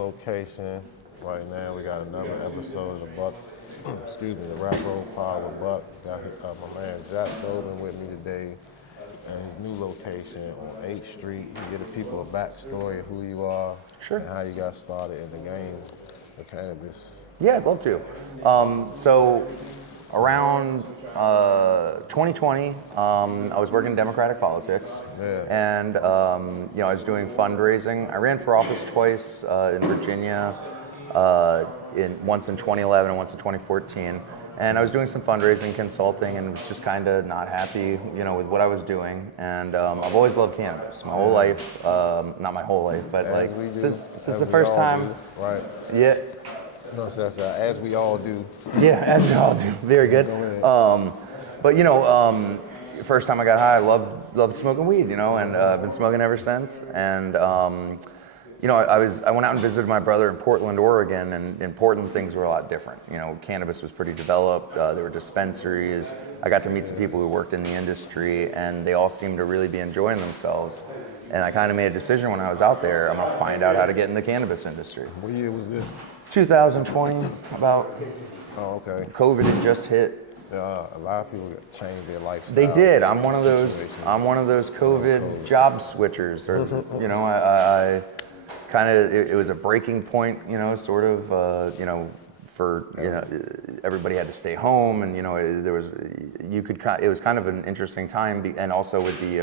location. Right now, we got another episode of the Buck, the Rap Roll Pod with Buck. Got my man Jack Dobin with me today in his new location on 8th Street. You give the people a backstory of who you are and how you got started in the game of cannabis. Yeah, I'd love to. So around 2020, I was working in Democratic politics, and I was doing fundraising. I ran for office twice in Virginia, once in 2011 and once in 2014. And I was doing some fundraising, consulting, and was just kind of not happy, with what I was doing. And I've always loved cannabis my whole life. Not my whole life, but since the first time. Right. Yeah. No, that's as we all do. Yeah, as we all do. Very good. But first time I got high, I loved smoking weed, and I've been smoking ever since. And I went out and visited my brother in Portland, Oregon, and in Portland things were a lot different. Cannabis was pretty developed. There were dispensaries. I got to meet some people who worked in the industry, and they all seemed to really be enjoying themselves. And I kind of made a decision when I was out there, I'm gonna find out how to get in the cannabis industry. What year was this? 2020, about. Oh, okay. COVID had just hit. A lot of people changed their lifestyle. They did. I'm one of those COVID job switchers. Or, I kind of, it was a breaking point, sort of, for, everybody had to stay home, and, it was kind of an interesting time, and also with the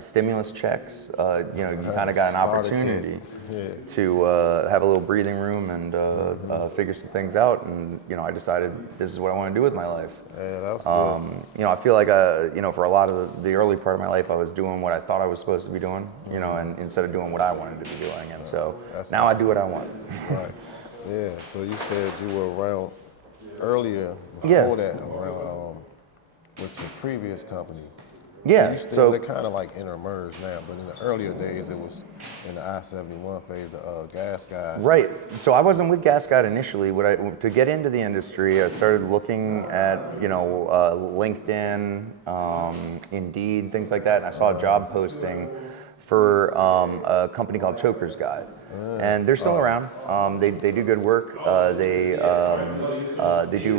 stimulus checks, you kind of got an opportunity to have a little breathing room and figure some things out, and I decided this is what I want to do with my life. Yeah, that's good. I feel like for a lot of the early part of my life, I was doing what I thought I was supposed to be doing, and instead of doing what I wanted to be doing, and so now I do what I want. Right. Yeah. So you said you were around earlier before that, around with your previous company. Yeah, so they're kind of like intermerged now, but in the earlier days, it was in the I-71 phase, the Gas Guide. Right. So I wasn't with Gas Guide initially. To get into the industry, I started looking at LinkedIn, Indeed, things like that, and I saw a job posting for a company called Toker's Guide. And they're still around. They do good work. They do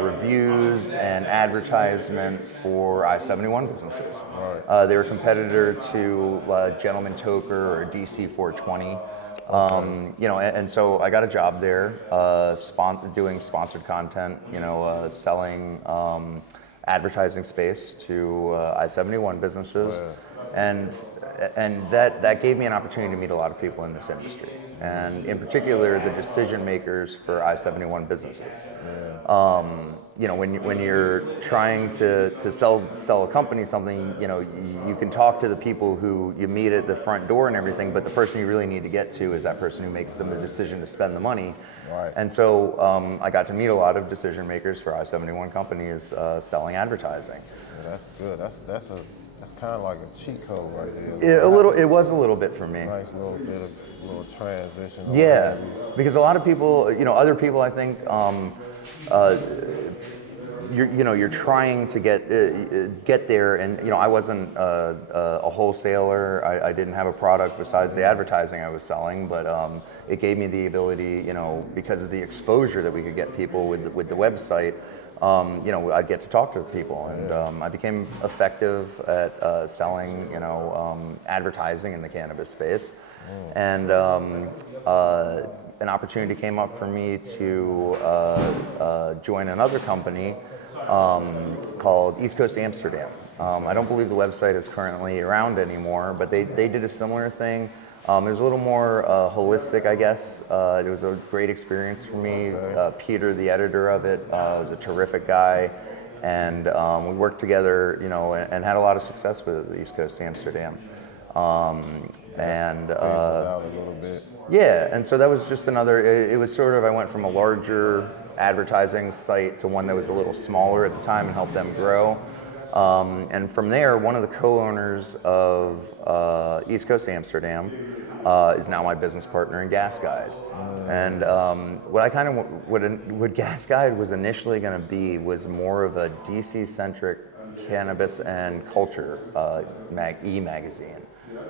reviews and advertisement for I-71 businesses. Right. They were a competitor to Gentleman Toker or DC 420. And so I got a job there, doing sponsored content, selling advertising space to I-71 businesses. And that gave me an opportunity to meet a lot of people in this industry, and in particular the decision makers for I-71 businesses. When you're trying to sell a company something, you can talk to the people who you meet at the front door and everything, but the person you really need to get to is that person who makes them the decision to spend the money. Right. And so I got to meet a lot of decision makers for I-71 companies selling advertising. Yeah, that's good. That's kind of like a cheat code right there. It was a little bit for me. Nice little bit of little transition. Yeah, because a lot of people, other people, I think, you're trying to get there, and I wasn't a wholesaler. I didn't have a product besides the advertising I was selling, but it gave me the ability, because of the exposure that we could get people with the website. I'd get to talk to people, and I became effective at selling, advertising in the cannabis space. And an opportunity came up for me to join another company called East Coast Amsterdam. I don't believe the website is currently around anymore, but they did a similar thing. It was a little more holistic, I guess. It was a great experience for me. Peter, the editor of it, was a terrific guy, and we worked together, and had a lot of success with the East Coast Amsterdam. Out a little bit. Yeah, and so that was just another. It was sort of, I went from a larger advertising site to one that was a little smaller at the time and helped them grow. And from there, one of the co-owners of East Coast Amsterdam is now my business partner in Gas Guide. And what Gas Guide was initially going to be was more of a DC-centric cannabis and culture e-magazine.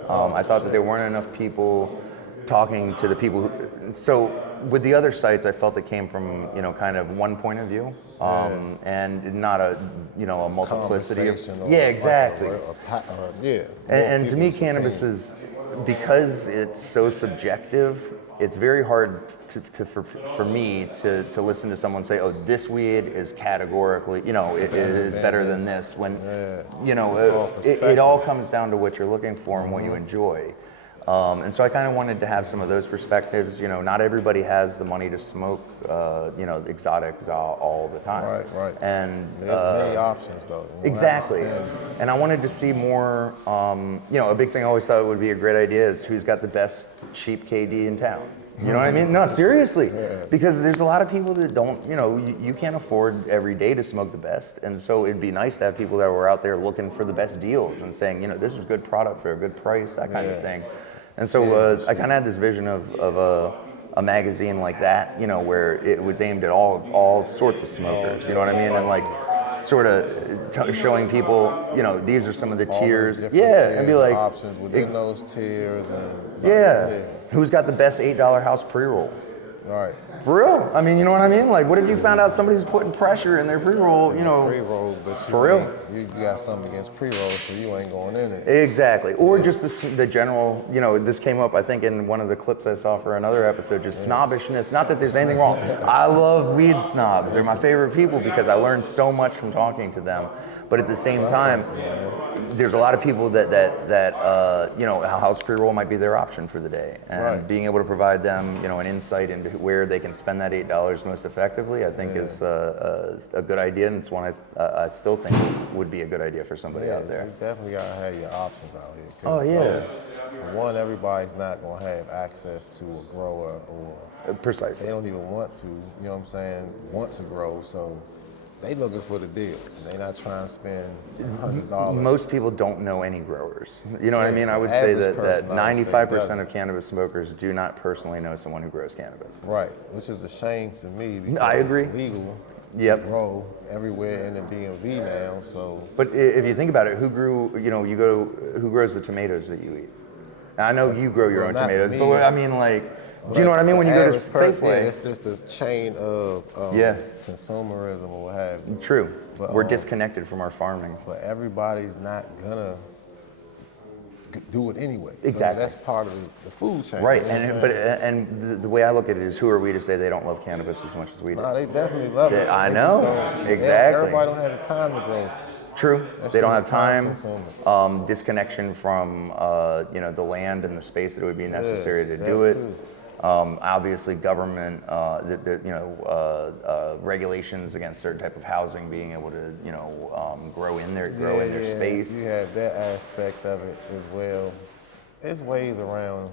I thought that there weren't enough people talking to the people who, so with the other sites, I felt it came from, kind of one point of view, and not a multiplicity of, Conversation or yeah, exactly. Yeah. And to me, people's cannabis opinions. is, because it's so subjective, it's very hard for me to listen to someone say, oh, this weed is categorically, it is better than this, when, It's all it all comes down to what you're looking for and what you enjoy. And so I kind of wanted to have some of those perspectives. Not everybody has the money to smoke, exotics all the time. Right. And There's many options though. You don't have to exactly. spend- And I wanted to see more. A big thing I always thought would be a great idea is who's got the best cheap KD in town. You know what I mean? No, seriously. Because there's a lot of people that don't, you can't afford every day to smoke the best. And so it'd be nice to have people that were out there looking for the best deals and saying, this is good product for a good price, that kind of thing. And so I kind of had this vision of a magazine like that, where it was aimed at all sorts of smokers. You know what I mean? And like sort of showing people, these are some of the all the tiers. different Yeah, tiers and be like, options within those tiers and yeah. Who's got the best $8 house pre-roll? Right. For real. I mean, you know what I mean? Like, what if you found out somebody's putting pressure in their pre-roll, Pre-rolls, but For real? You got something against pre-rolls, so you ain't going in it. Exactly. Or just the general, this came up, I think, in one of the clips I saw for another episode, just snobbishness. Not that there's anything wrong. I love weed snobs. They're my favorite people because I learned so much from talking to them. But at the same time, there's a lot of people that a house pre-roll might be their option for the day. And being able to provide them, an insight into where they can spend that $8 most effectively, I think is a good idea. And it's one I still think would be a good idea for somebody out there. You definitely gotta have your options out here. Oh, yeah. For one, everybody's not gonna have access to a grower or Precisely. they don't even want to, want to grow. So they looking for the deals. They not trying to spend $100. Most people don't know any growers. You know what I mean? I the would say average that person, I would say, 95% doesn't. of cannabis smokers do not personally know someone who grows cannabis. Right, which is a shame to me because I agree. it's legal Yep. to grow everywhere in the DMV now. So But if you think about it, who grows the tomatoes that you eat? And I know you grow your Well, own not tomatoes, me. but I mean, like, do you know what I mean? When you go to Safeway, it's just a chain of consumerism or what have you. true. But, We're disconnected from our farming. But everybody's not gonna do it anyway. Exactly. So that's part of the food chain. Right, you know what and I'm but saying? the way I look at it is, who are we to say they don't love cannabis as much as we do? Nah, they definitely love it. I They just know. don't- Exactly. Everybody don't have the time to grow. True. That They shit don't is have time. time-consuming. Disconnection from the land and the space that would be necessary to that do it. too. Obviously, government, regulations against certain type of housing, being able to grow in their space. You have that aspect of it as well. There's ways around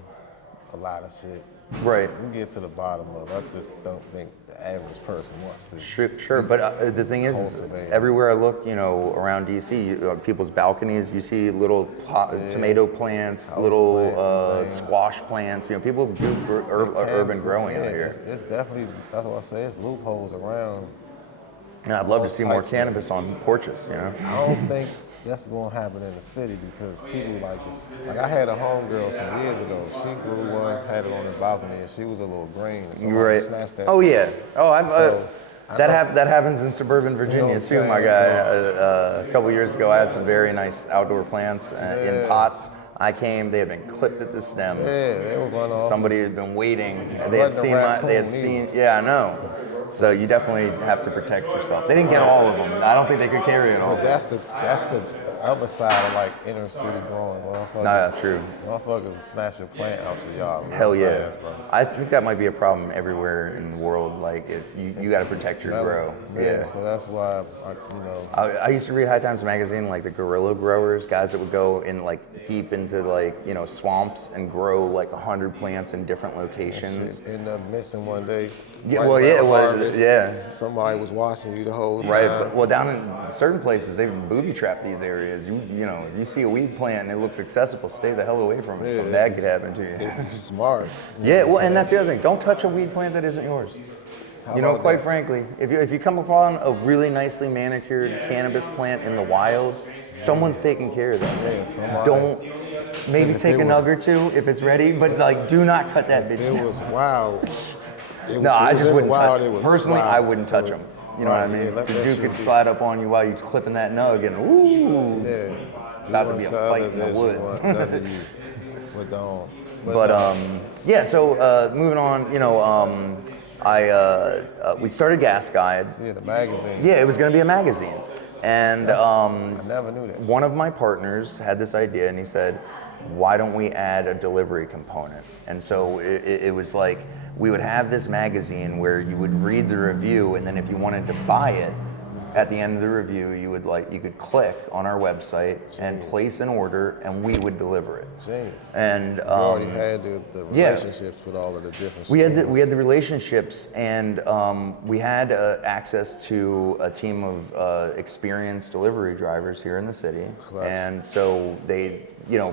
a lot of shit. Right. You get to the bottom of it. I just don't think the average person wants to. Sure, but the thing is, Cultivate. everywhere I look, around DC, people's balconies, you see little tomato plants, little plants and things. squash plants. People do urban growing out here. It's definitely, that's what I say, it's loopholes around. And I'd love to all see more types of- cannabis on porches. I don't think that's gonna happen in the city because people like this. Like I had a homegirl some years ago. She grew one, had it on her balcony, and she was a little green. And somebody Right. snatched that. Oh yeah. Oh, I've. So, I know- That happens in suburban Virginia what I'm too, my saying? guy. A couple years ago, I had some very nice outdoor plants in pots. I came, they had been clipped at the stems. Yeah, they were running off. Somebody had been waiting. They had wasn't a seen raccoon yeah, I know. So you definitely have to protect yourself. They didn't get all of them. I don't think they could carry it all. But that's the other side of like inner city growing. Motherfuckers, Nah, true. Motherfuckers will snatch your plant out your yard. real Hell yeah. fast, bro. I think that might be a problem everywhere in the world. Like if you got to protect your Smell it. grow. Yeah, so that's why, I used to read High Times magazine, like the guerrilla growers, guys that would go in like deep into like swamps and grow like 100 plants in different locations. shit end up missing one day. Yeah, right well, yeah, around it was- harvest. yeah. Somebody was watching you the whole time. Right, but, well, down in certain places, they've booby trapped these areas. You see a weed plant and it looks accessible, stay the hell away from it. Something bad could happen to you. If you smart. Yeah, well, and that's the other thing. Don't touch a weed plant that isn't yours. about Quite that? frankly, if you come upon a really nicely manicured cannabis plant in the wild, someone's taking care of that. Yeah, somebody. Don't Maybe If take it a was- nug or two if it's ready, but like, do not cut that bitch It down. was wild. No, I just wouldn't wild. touch. It was Personally, wild. I wouldn't So, touch them. You know what I right, mean? yeah, let The that dude shit could be. slide up on you while you're clipping that nug, and ooh, Yeah. Do about to be a unto fight others in the as you woods. want done to you. But don't. But yeah. So moving on, we started Gas Guides. Yeah, the magazine. Yeah, it was going to be a magazine, and I never knew that. one of my partners had this idea, and he said, "Why don't we add a delivery component?" And so it was like we would have this magazine where you would read the review, and then if you wanted to buy it, at the end of the review, you could click on our website and place an order, and we would deliver it. Genius. And You already had the yeah. relationships with all of the different we had stores. the relationships, and we had access to a team of experienced delivery drivers here in the city. Clutch. And so they,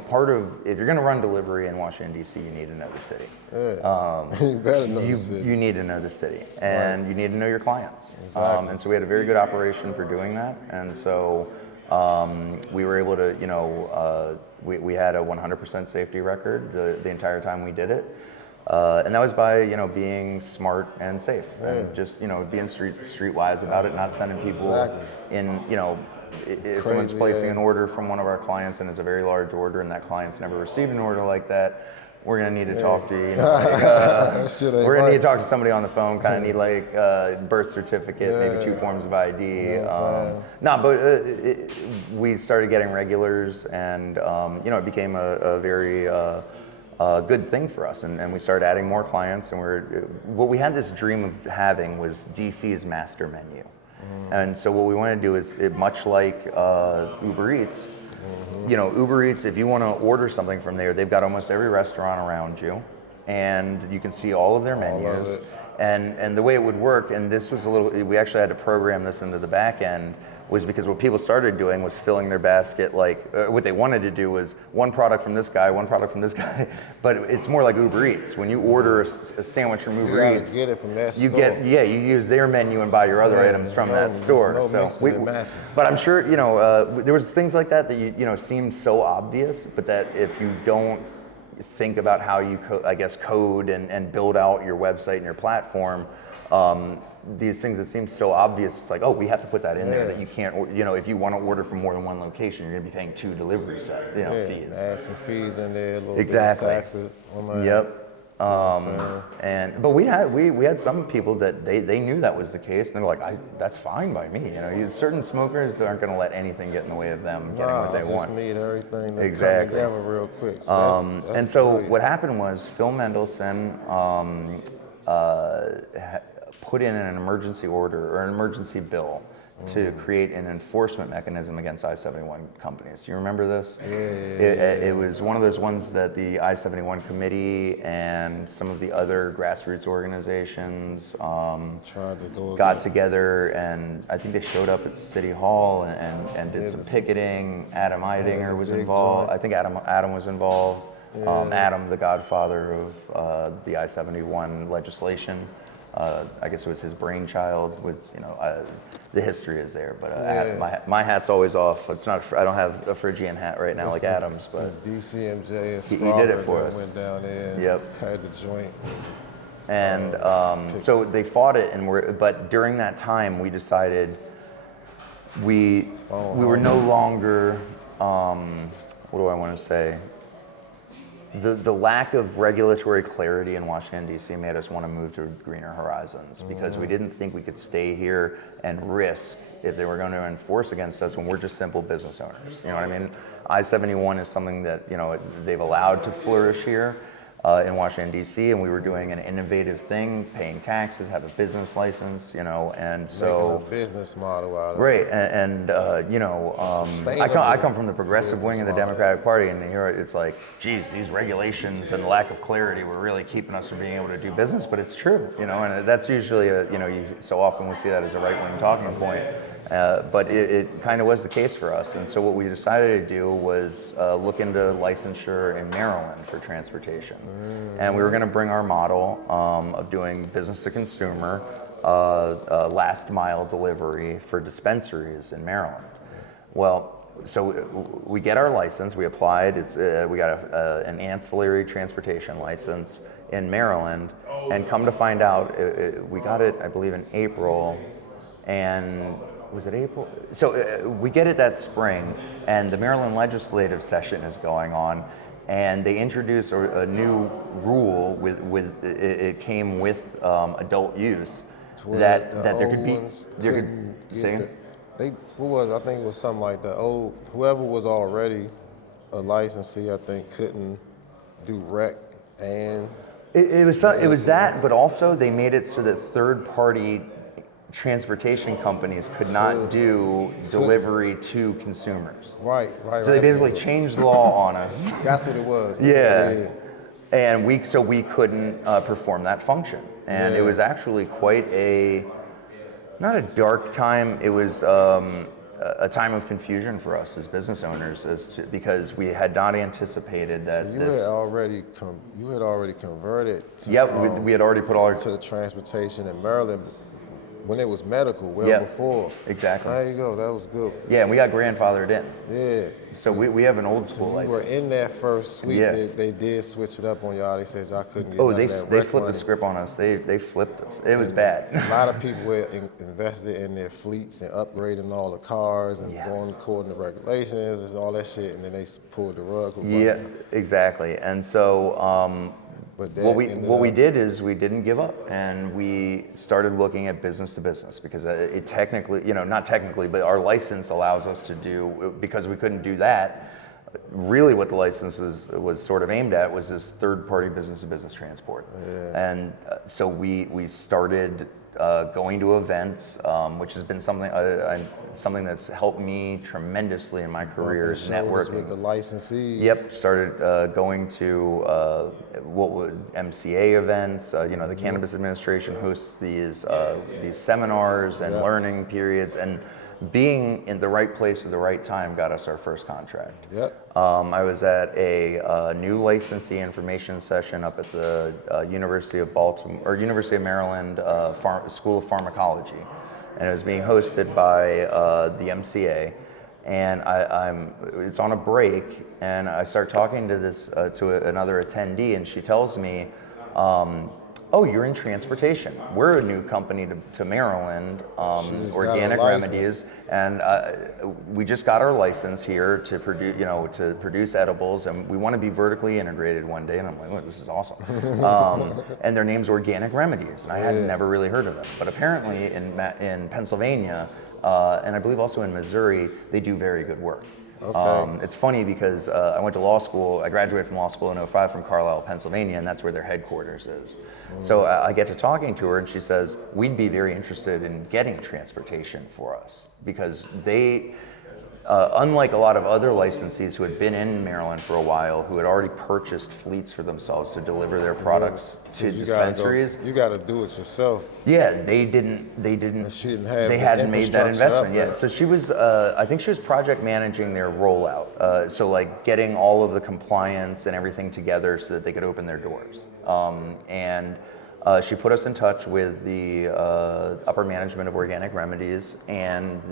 part of if you're going to run delivery in Washington D.C., you need to know the city. Yeah. You better know the city. You need to know the city, and you need to know your clients. Exactly. And so we had a very good operation for doing that, and so we were able to, we had a 100% safety record the entire time we did it. And that was by being smart and safe, and just being streetwise about it, not sending people in. If someone's placing an order from one of our clients and it's a very large order, and that client's never received an order like that, we're gonna need to talk to you. That shit ain't We're gonna need right. to talk to somebody on the phone. Kind of need like birth certificate, maybe 2 forms of ID. We started getting regulars, and it became a very good thing for us, and we started adding more clients. And what we had this dream of having was DC's master menu, and so what we want to do is much like Uber Eats. Uber Eats, if you want to order something from there, they've got almost every restaurant around you, and you can see all of their menus. And the way it would work, and this was we actually had to program this into the back end, was because what people started doing was filling their basket, what they wanted to do was one product from this guy, one product from this guy, but it's more like Uber Eats. When you order a sandwich from Uber Eats, get it from that you store. you use their menu and buy your other items from that store. But I'm sure, there was things like that that seem so obvious, but that if you don't think about how you code and build out your website and your platform, these things that seem so obvious, it's like, oh, we have to put that in there, that you can't, if you want to order from more than one location, you're going to be paying 2 delivery fees. Add some fees in there, a little Exactly. bit of taxes. Yep. But we had some people that they knew that was the case, and they're like, that's fine by me. Certain smokers that aren't going to let anything get in the way of them getting what they just want. need everything to Exactly. come together real quick. So And so what happened was Phil Mendelson put in an emergency order or an emergency bill to create an enforcement mechanism against I-71 companies. Do you remember this? It was one of those ones that the I-71 committee and some of the other grassroots organizations got together, and I think they showed up at City Hall and did some picketing. Adam Eidinger was involved. I think Adam was involved. Adam, the godfather of the I-71 legislation. I guess it was his brainchild. The history is there, but my hat's always off. It's not. I don't have a Phrygian hat right now like Adam's, but DCMJ and he did it for us. Went down there and had the joint. And so they fought it, but during that time we decided we were no longer. What do I want to say? The lack of regulatory clarity in Washington, D.C. made us want to move to greener horizons, because we didn't think we could stay here and risk if they were going to enforce against us when we're just simple business owners. You know what I mean? I-71 is something that they've allowed to flourish here in Washington, D.C., and we were doing an innovative thing, paying taxes, have a business license, and so making a business model out of right, it. and I come from the progressive wing of the Democratic Party, and here it's like, geez, these regulations and lack of clarity were really keeping us from being able to do business, but it's true, and that's usually so often we see that as a right-wing talking point. But it kind of was the case for us, and so what we decided to do was look into licensure in Maryland for transportation, and we were going to bring our model of doing business to consumer, last mile delivery for dispensaries in Maryland. Well, we get our license. We applied. We got an ancillary transportation license in Maryland, and come to find out, we got it, I believe, in April, and was it April? So we get it that spring, and the Maryland legislative session is going on, and they introduce a new rule with it came with adult use that there could be who was, I think it was something like that. Whoever was already a licensee, I think, couldn't do rec and. It was that, but also they made it so that third-party transportation companies could not do delivery to consumers. Right. So they basically changed the law on us. That's what it was. Yeah. And we couldn't perform that function, and it was actually quite not a dark time. It was a time of confusion for us as business owners, because we had not anticipated that. So you had already converted. We had already put all our to the transportation in Maryland when it was medical, before. Exactly. There you go. That was good. Yeah, and we got grandfathered in. Yeah. So we have an old school license. You were in that first suite. Yeah. They did switch it up on y'all. They said y'all couldn't get they that they rec flipped money. the script on us. They flipped us. It was bad. A lot of people were invested in their fleets and upgrading all the cars and going according to regulations and all that shit, and then they pulled the rug. Yeah, exactly. And so what we did is we didn't give up, and we started looking at business to business, because it technically, not technically, but our license allows us to do, because we couldn't do that. Really, what the license was sort of aimed at was this third-party business-to-business transport, and so we started going to events, which has been something that's helped me tremendously in my career, networking with the licensees. Yep, started going to MCA events. The Cannabis Administration hosts these seminars and learning periods, and being in the right place at the right time got us our first contract. Yep. I was at a new licensee information session up at the University of Maryland School of Pharmacology, and it was being hosted by the MCA. And it's on a break, and I start talking to another attendee, and she tells me, "Oh, you're in transportation. We're a new company to Maryland, Organic Remedies, and we just got our license here to produce edibles, and we want to be vertically integrated one day." And I'm like, "Oh, this is awesome." And their name's Organic Remedies, and I had never really heard of them. But apparently in Pennsylvania, and I believe also in Missouri, they do very good work. Okay. It's funny because I went to law school. I graduated from law school in 2005 from Carlisle, Pennsylvania, and that's where their headquarters is. So I get to talking to her, and she says, "We'd be very interested in getting transportation for us," because they, unlike a lot of other licensees who had been in Maryland for a while, who had already purchased fleets for themselves to deliver their products to dispensaries. You got to do it yourself. Yeah, they hadn't made that investment yet. So she was, I think she was project managing their rollout. So like getting all of the compliance and everything together so that they could open their doors. And she put us in touch with the upper management of Organic Remedies, and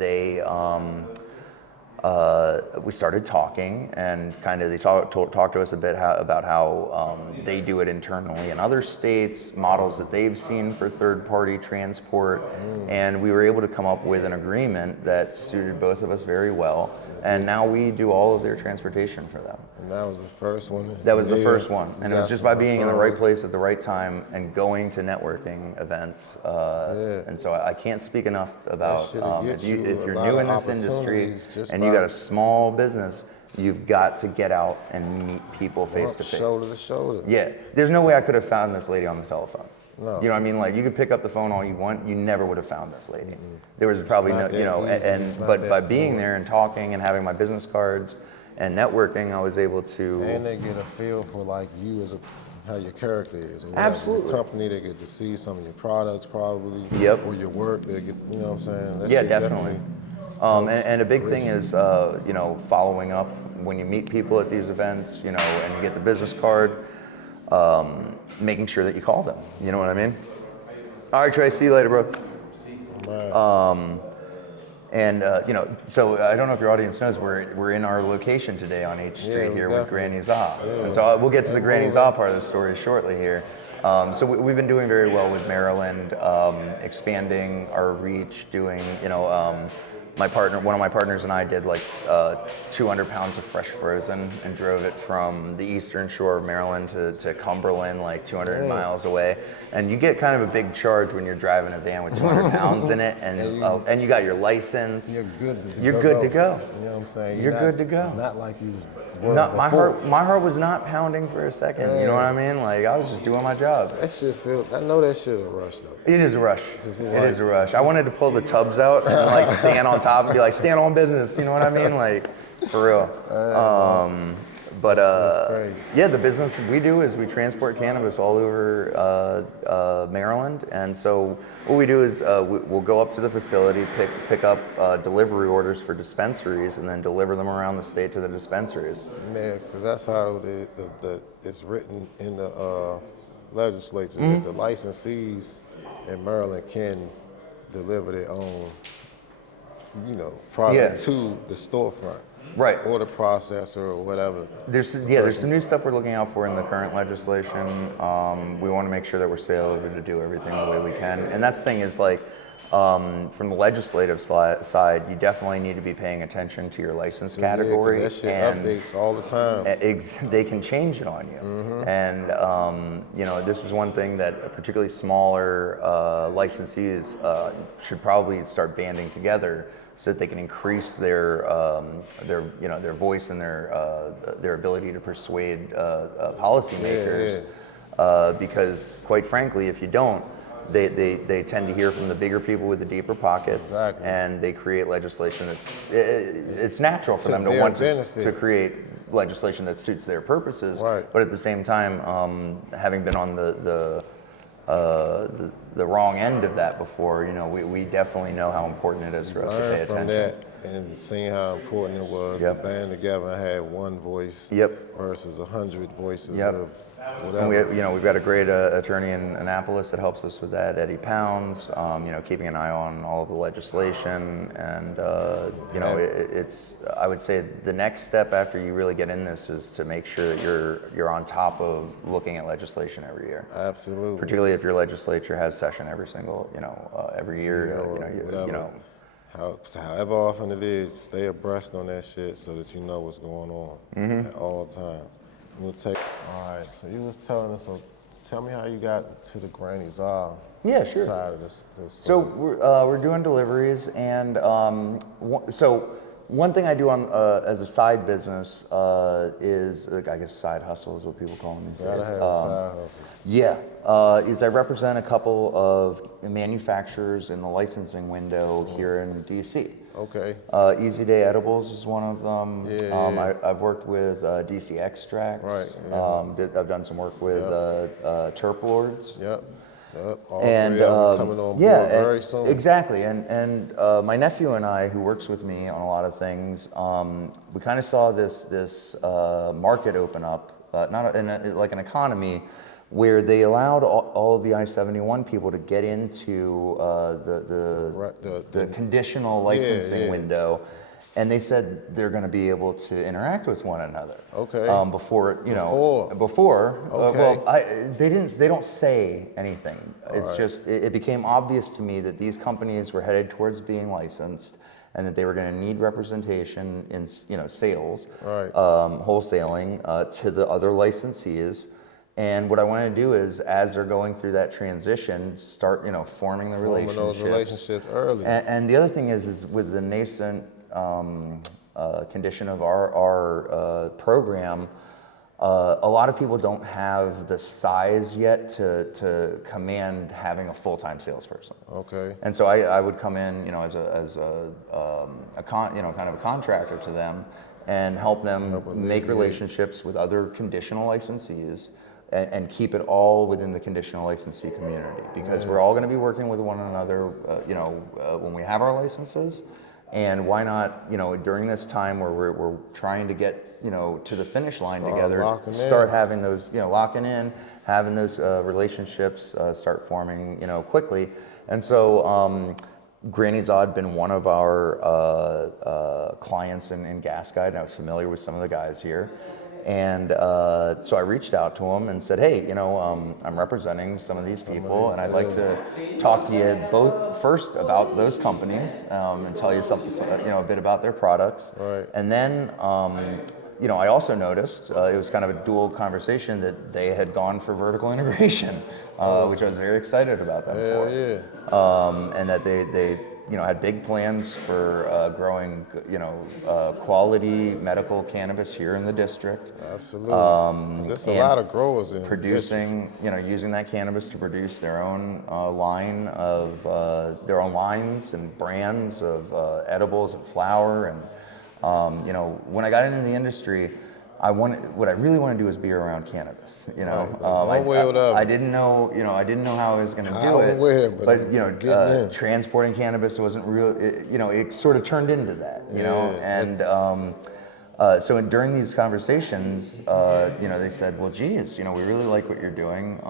we started talking, and kind of they talked to us a bit about how they do it internally in other states, models that they've seen for third-party transport, and we were able to come up with an agreement that suited both of us very well, and now we do all of their transportation for them. And that was the first one? That was the first one, and it was just by being in the right place at the right time and going to networking events, and so I can't speak enough about if you're new in this industry and you got a small business, you've got to get out and meet people face to face. Shoulder to shoulder. Yeah, there's no way I could have found this lady on the telephone. No. You know what I mean? Like, you could pick up the phone all you want, you never would have found this lady. There was probably but by being there and talking and having my business cards and networking, I was able to. And they get a feel for like you as how your character is. Or Absolutely. Your company, they get to see some of your products probably. Yep. Or your work, they get, you know what I'm saying? That Yeah, shit definitely. And a big thing is, following up when you meet people at these events, and you get the business card, making sure that you call them. You know what I mean? All right, Trey, see you later, bro. Right. And so I don't know if your audience knows we're in our location today on H Street here with Granny Za. And so we'll get to the Granny Za part of the story shortly here. So we've been doing very well with Maryland, expanding our reach, doing one of my partners and I did like 200 pounds of fresh frozen and drove it from the eastern shore of Maryland to Cumberland, like 200 miles away. And you get kind of a big charge when you're driving a van with 200 pounds in it, and you got your license. You're good to go. You're good to go. You know what I'm saying? You're good to go. Not like you was My before. heart was not pounding for a second. You know what I mean? Like I was just doing my job. That shit I know that shit a rush though. It is a rush. It is A rush. I wanted to pull the tubs out and like stand on top and be like, stand on business. You know what I mean? Like, for real. But yeah, the business we do is we transport cannabis all over Maryland, and so what we do is we'll go up to the facility, pick up delivery orders for dispensaries, and then deliver them around the state to the dispensaries. Man, because that's how it's written in the legislature that the licensees in Maryland can deliver their own, product to the storefront. Right. Or the processor or whatever. There's some new stuff we're looking out for in the current legislation. We want to make sure that we're able to do everything the way we can. And that's the thing is like, from the legislative side, you definitely need to be paying attention to your license category. Yeah, 'cause that shit updates all the time. They can change it on you. And, this is one thing that particularly smaller licensees should probably start banding together so that they can increase their voice and their ability to persuade policymakers. Because quite frankly, if you don't, they tend to hear from the bigger people with the deeper pockets, and they create legislation it's natural for them to want to create legislation that suits their purposes. Right. But at the same time, having been on the wrong end of that before, we definitely know how important it is for us to pay attention. From that and seeing how important it was to band together and had one voice versus 100 voices of whatever. And we've got a great attorney in Annapolis that helps us with that, Eddie Pounds. Keeping an eye on all of the legislation, and it's. I would say the next step after you really get in this is to make sure that you're on top of looking at legislation every year. Absolutely. Particularly if your legislature has session every year. However often it is, stay abreast on that shit so that you know what's going on at all times. All right, so you was telling us, tell me how you got to the Granny Za side of this story. So we're doing deliveries, and so one thing I do on as a side business is, I guess side hustle is what people call them these days. Gotta have a side hustle. Yeah, is I represent a couple of manufacturers in the licensing window here in DC. Okay. Easy Day Edibles is one of them. I've worked with DC Extracts. Right. I've done some work with Terp Lords. All three of them coming on board very soon. Exactly. And my nephew and I, who works with me on a lot of things, we kind of saw this market open up, like an economy, where they allowed all of the I-71 people to get into the conditional licensing window, and they said they're going to be able to interact with one another. Okay. Before. Okay. Well, they don't say anything. It's just it became obvious to me that these companies were headed towards being licensed, and that they were going to need representation in sales, wholesaling to the other licensees. And what I want to do is, as they're going through that transition, start forming the relationships. Those relationships early. And the other thing is with the nascent condition of our program, a lot of people don't have the size yet to command having a full-time salesperson. Okay. And so I would come in, as a kind of a contractor to them, and help them make relationships with other conditional licensees, and keep it all within the conditional licensee community, because we're all going to be working with one another, when we have our licenses. And why not, during this time where we're trying to get, to the finish line together, start having those, locking in, having those relationships start forming, quickly. And so Granny Zod had been one of our clients in Gas Guide, and I was familiar with some of the guys here. And so I reached out to him and said, hey, I'm representing some of these people, and I'd like to talk to you both first about those companies and tell you something, a bit about their products. Right. And then, I also noticed it was kind of a dual conversation that they had gone for vertical integration, which I was very excited about them for. Yeah. And that they had big plans for growing, quality medical cannabis here in the district. Absolutely. There's a lot of growers in producing, using that cannabis to produce their own line of their own lines and brands of edibles and flower. And when I got into the industry, what I really want to do is be around cannabis. I didn't know, how I was going to do it. But transporting cannabis wasn't real. It sort of turned into that. So during these conversations, they said, well, geez, we really like what you're doing.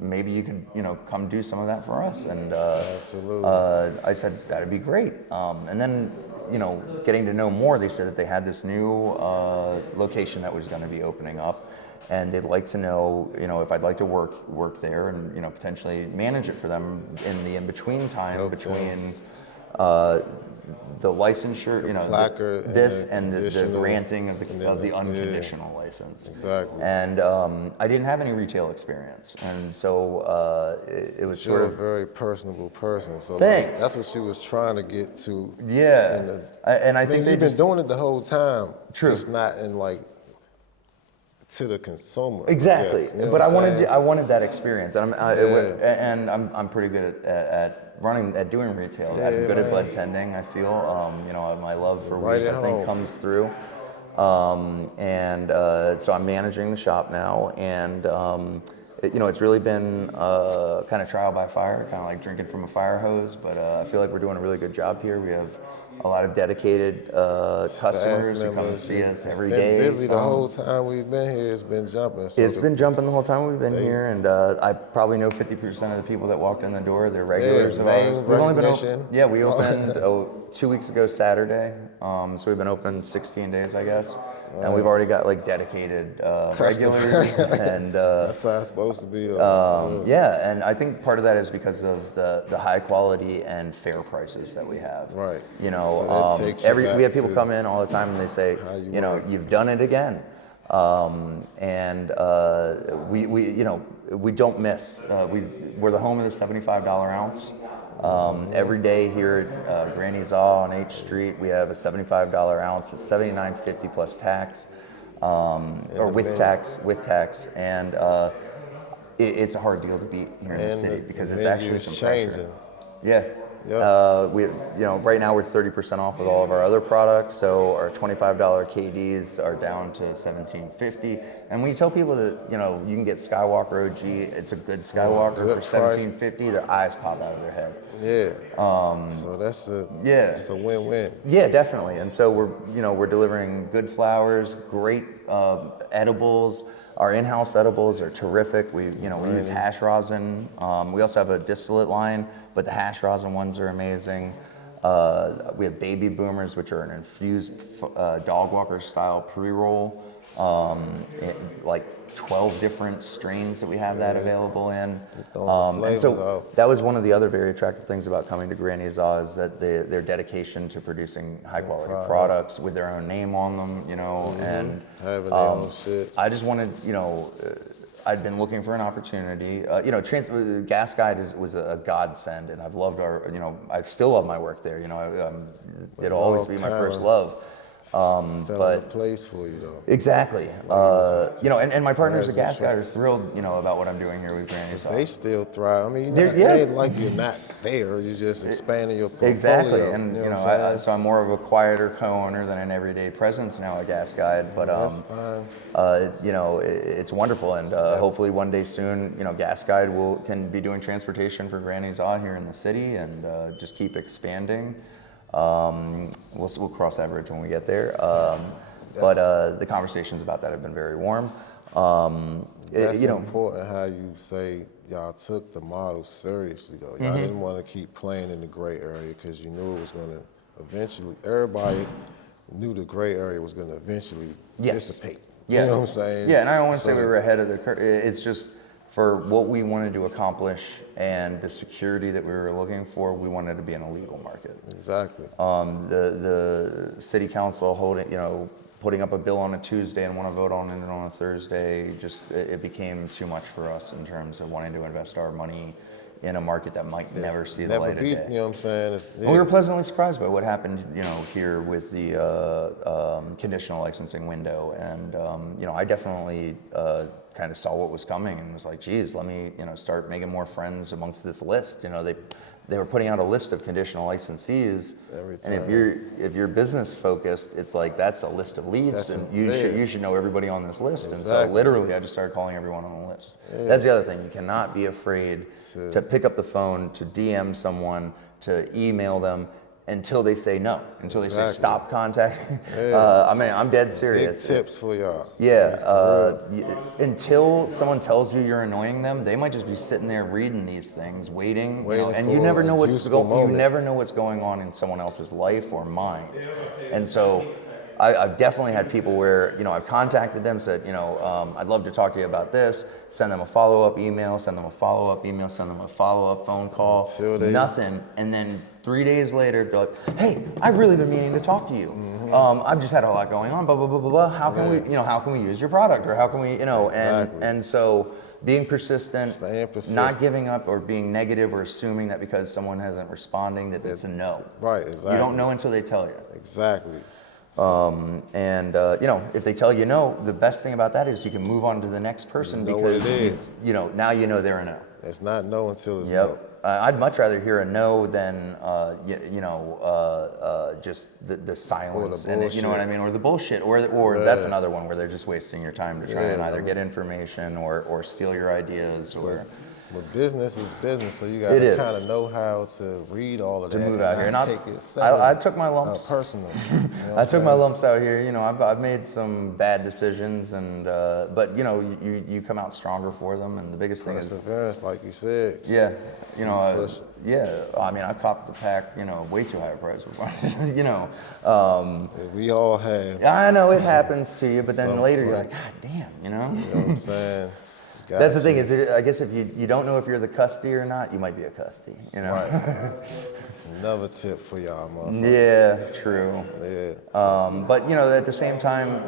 Maybe you could, come do some of that for us. And absolutely. I said, that'd be great. And then, getting to know more, they said that they had this new location that was going to be opening up, and they'd like to know, if I'd like to work there and, potentially manage it for them in the in-between time between the licensure, the granting of the unconditional license. Exactly. And I didn't have any retail experience, and so it was You're sort a of very personable person, so Thanks. That's what she was trying to get to. Yeah, and I think you've been doing it the whole time. True. Just not in to the consumer. Exactly, but I wanted that experience, and I'm pretty good at doing retail. I'm good at bud tending. I feel, my love for weed, I think, comes through. So I'm managing the shop now, and it's really been kind of trial by fire, kind of like drinking from a fire hose. But I feel like we're doing a really good job here. We have a lot of dedicated customers who come and see us every day. It's been busy the whole time we've been here. It's been jumping. So it's been jumping the whole time we've been here, and I probably know 50% of the people that walked in the door. They're regulars of ours. We've only been open. Yeah, we opened 2 weeks ago Saturday. So we've been open 16 days, I guess. And we've already got dedicated regulars, and that's how it's supposed to be, though. Yeah, and I think part of that is because of the high quality and fair prices that we have. Right. So we have people come in all the time and they say, you've done it again, we don't miss. We're the home of the $75 ounce. Every day here at Granny Zaw on H Street, we have a $75 ounce. It's $79.50 plus tax, or with tax, and it's a hard deal to beat here in the city because it's actually some pressure. Yeah. Yep. Right now we're 30% off with all of our other products. So our $25 KDs are down to $17.50. And when you tell people that you can get Skywalker OG, it's a good Skywalker for $17.50, their eyes pop out of their head. Yeah. So that's it's a win-win. Yeah, definitely. And so we're delivering good flowers, great edibles. Our in-house edibles are terrific. We use hash rosin. We also have a distillate line, but the hash rosin ones are amazing. We have baby boomers, which are an infused dog walker style pre-roll. 12 different strains that we have that available in. And so that was one of the other very attractive things about coming to Granny Zaw is that their dedication to producing high quality products with their own name on them, and having their own shit. I just wanted, I'd been looking for an opportunity. Gas Guide was a godsend, and I've loved I still love my work there. It'll always be my first love. But a place for you though. Exactly. And my partners at Gas Guide are thrilled, about what I'm doing here with Granny Zaw. They still thrive. I mean, it ain't like you're not there. You're just expanding your portfolio. Exactly. And so I'm more of a quieter co-owner than an everyday presence now at Gas Guide. But that's fine. it's wonderful, and hopefully one day soon, Gas Guide can be doing transportation for Granny Zaw here in the city, and just keep expanding. We'll cross that bridge when we get there. But the conversations about that have been very warm. That's you know, important how you say y'all took the model seriously though. Y'all didn't want to keep playing in the gray area because you knew it was going to eventually, everybody knew the gray area was going to eventually Yes. dissipate. Yeah. You know what I'm saying? Yeah, and I don't want to So say we were ahead of the curve. It's just for what we wanted to accomplish and the security that we were looking for, we wanted to be in a legal market. Exactly. The city council holding, putting up a bill on a Tuesday and want to vote on it on a Thursday, just it became too much for us in terms of wanting to invest our money in a market that might never see the light of day. You know what I'm saying? And we were pleasantly surprised by what happened, here with the conditional licensing window, and I definitely kind of saw what was coming and was like, geez, let me start making more friends amongst this list. They were putting out a list of conditional licensees, and if you're business focused, it's like that's a list of leads, and you should know everybody on this list. Exactly. And so literally, I just started calling everyone on the list. Yeah. That's the other thing. You cannot be afraid to pick up the phone, to DM someone, to email them until they say no, until they say stop contacting. Yeah. I'm dead serious. Big tips for y'all. Yeah, until someone tells you you're annoying them, they might just be sitting there reading these things, waiting and you never know what's going on in someone else's life or mind. And so I've definitely had people where I've contacted them, said I'd love to talk to you about this. Send them a follow-up email, send them a follow-up email, send them a follow-up phone call. Nothing, and then 3 days later, be like, "Hey, I've really been meaning to talk to you. Mm-hmm. I've just had a lot going on. Blah blah blah blah blah. How can we, how can we use your product, or how can we, Exactly. and so being persistent, staying persistent, not giving up, or being negative, or assuming that because someone hasn't responding that it's a no. Right. Exactly. You don't know until they tell you. Exactly. If they tell you no, the best thing about that is you can move on to the next person because now you know they're a no. It's not no until it's no. I'd much rather hear a no than just the silence, and you know what I mean, or the bullshit, or that's another one where they're just wasting your time to try and either get information or steal your ideas or. But business is business, so you got to kind of know how to read all of that. To move out here, and I took my lumps. Personal. I took my lumps out here. I've made some bad decisions, and but you come out stronger for them. And the biggest thing is perseverance, like you said. Yeah, I've copped the pack, way too high a price before. We all have. I know it happens to you, but then later you're like, God damn, You know what I'm saying? That's the thing is, I guess if you don't know if you're the custody or not, you might be a custody, Right. Another tip for y'all, motherfucker. Yeah, true. Yeah. But at the same time,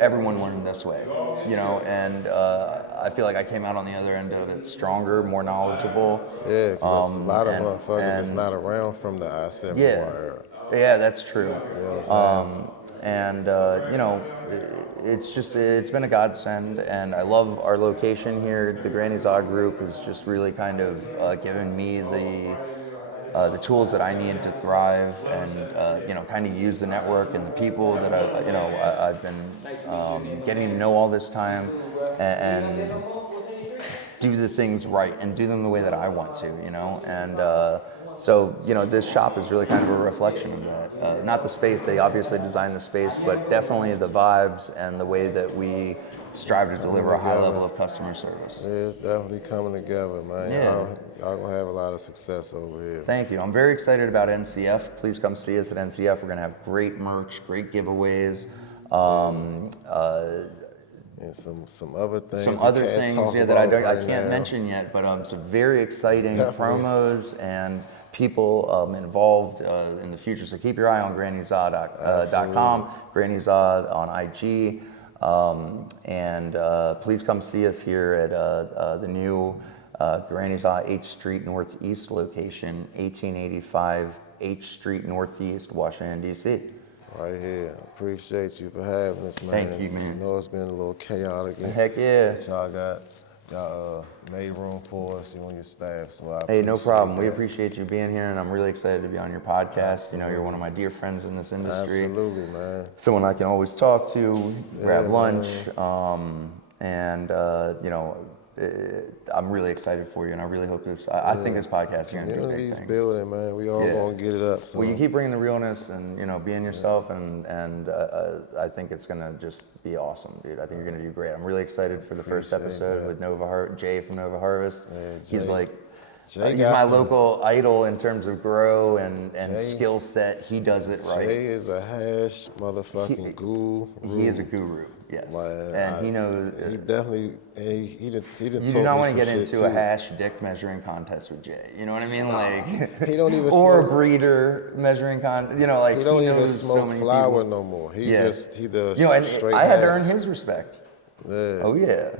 everyone learned this way, and I feel like I came out on the other end of it stronger, more knowledgeable. Yeah, because a lot of motherfuckers that's not around from the I-70 era. Yeah, that's true. You know what I'm saying? It's been a godsend, and I love our location here. The Granny Zod Group is just really kind of given me the tools that I need to thrive, and kind of use the network and the people that I've been getting to know all this time, and do the things right and do them the way that I want to, and. So, this shop is really kind of a reflection of that. Not the space, they obviously designed the space, but definitely the vibes and the way that we strive to deliver a high level of customer service. Yeah, it's definitely coming together, man. Yeah. Y'all gonna have a lot of success over here. Thank you. I'm very excited about NCF. Please come see us at NCF. We're gonna have great merch, great giveaways. And some other things. That I can't mention yet, but some very exciting promos and people involved in the future. So keep your eye on GrannyZod.com, Granny Zod on IG, and please come see us here at the new Granny Zod H Street Northeast location, 1885 H Street Northeast, Washington, D.C. Right here. Appreciate you for having us, man. Thank you, man. I know it's been a little chaotic. Heck yeah. Y'all made room for us, you and your staff, so Hey, no problem. We appreciate you being here, and I'm really excited to be on your podcast. You're one of my dear friends in this industry. Absolutely, man. Someone I can always talk to, grab lunch, and I'm really excited for you, and I really hope this. I think this podcast is going to do big Community's things. building, man. We all gonna get it up. So. Well, you keep bringing the realness and being yourself, and I think it's gonna just be awesome, dude. I think you're gonna do great. I'm really excited for the first Appreciate episode that. with Jay from Nova Harvest. Yeah, He's Jay. like. Jay He's got my some- local idol in terms of grow and Jay- skill set. He does it right. Jay is a hash motherfucking guru. He is a guru, yes, Man, and he knows. He definitely. He didn't. You told do not me want to some get shit, into too. a hash dick measuring contest with Jay. You know what I mean? Like He don't even or a smoke. breeder measuring like He don't even knows so smoke many flower people. no more. He Yeah. just he does And straight. I had to hash. earn his respect. Yeah. Oh yeah.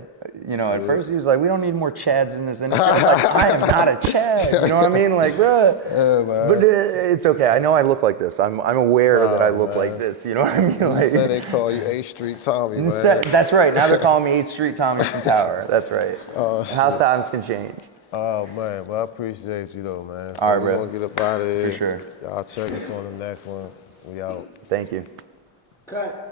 At first he was like, "We don't need more Chads in this industry." I'm like, I am not a Chad. You know what I mean? Like, bruh. But it's okay. I know I look like this. I'm aware that I look like this. You know what I mean? Like, Instead they call you A Street Tommy, man. that's right. Now they're calling me 8th Street Tommy from Tower. That's right. How times can change. Oh man, well I appreciate you though, man. So All right, we're bro. gonna get up out of here. For sure. Y'all check us on the next one. We out. Thank you. Cut.